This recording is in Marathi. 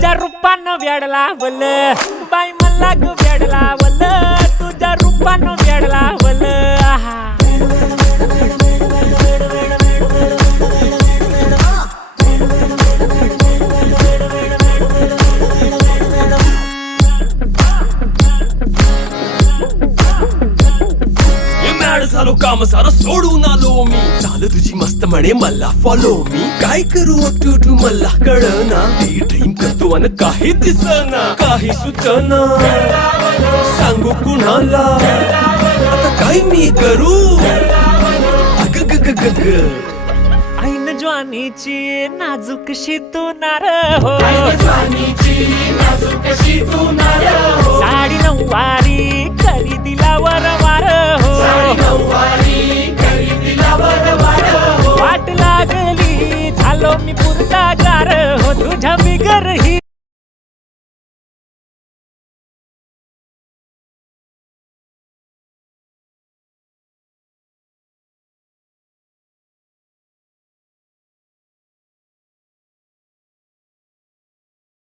तुझ्या रूपानं वेड लावल बाई मला ग वेड लावल तुझ्या रूपानं वेड लावल आहा झालो काम सारं सोडून आलो मी चाल तुझी मस्त म्हणे मला फॉलो मी काय करू टू मला कळना ती ड्रीम करतो अन काही दिसना काही सुचना सांगू कुणाला आता काय मी करू अग ग ग ग ग ऐन ज्वानीची नाजूकशी तू नार हो साडी नऊवारी करी दिला वरवार हो वाट लागली झालो मी पुरता गार हो तुझ्या बिगर ही